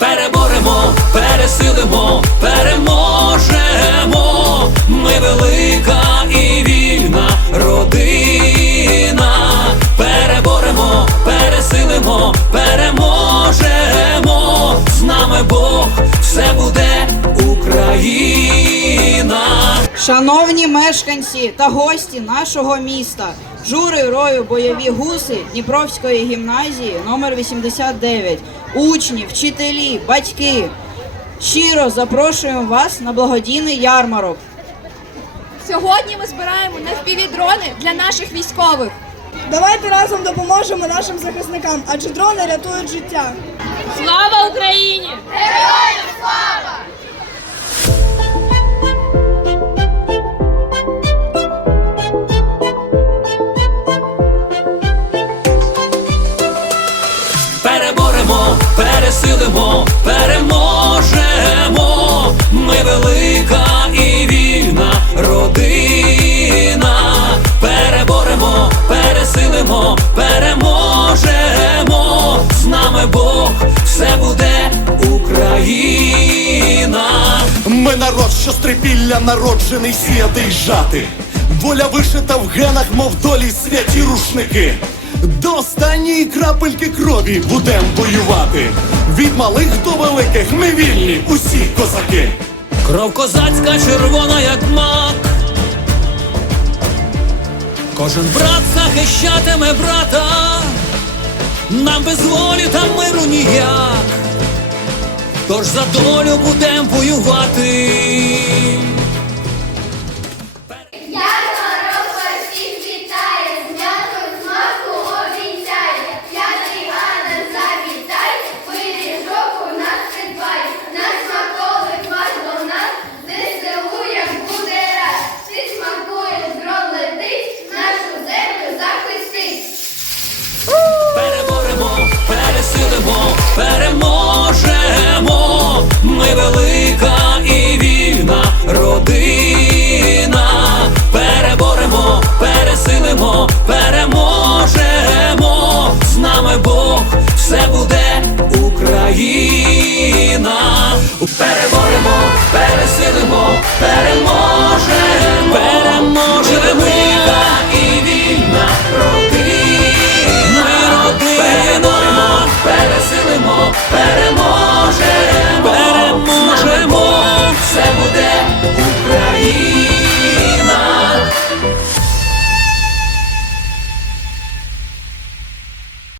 переборемо, пересилимо, переможемо. Ми велика і вільна родина. Переборемо, пересилимо, переможемо. З нами Бог все буде Україна. Шановні мешканці та гості нашого міста. Жури рою бойові гуси Дніпровської гімназії номер 89 учні, вчителі, батьки. Щиро запрошуємо вас на благодійний ярмарок. Сьогодні ми збираємо навпівдрони для наших військових. Давайте разом допоможемо нашим захисникам, адже дрони рятують життя. Слава Україні! Переборемо, Ми народ, що з трипілля народжений сіяти й жати. Воля вишита в генах, мов долі святі рушники. До останньої крапельки крові будем воювати. Від малих до великих ми вільні, усі козаки. Кров козацька червона, як мак. Кожен брат захищатиме брата, нам без волі та миру ніяк тож за долю будем воювати. Better Esperemos.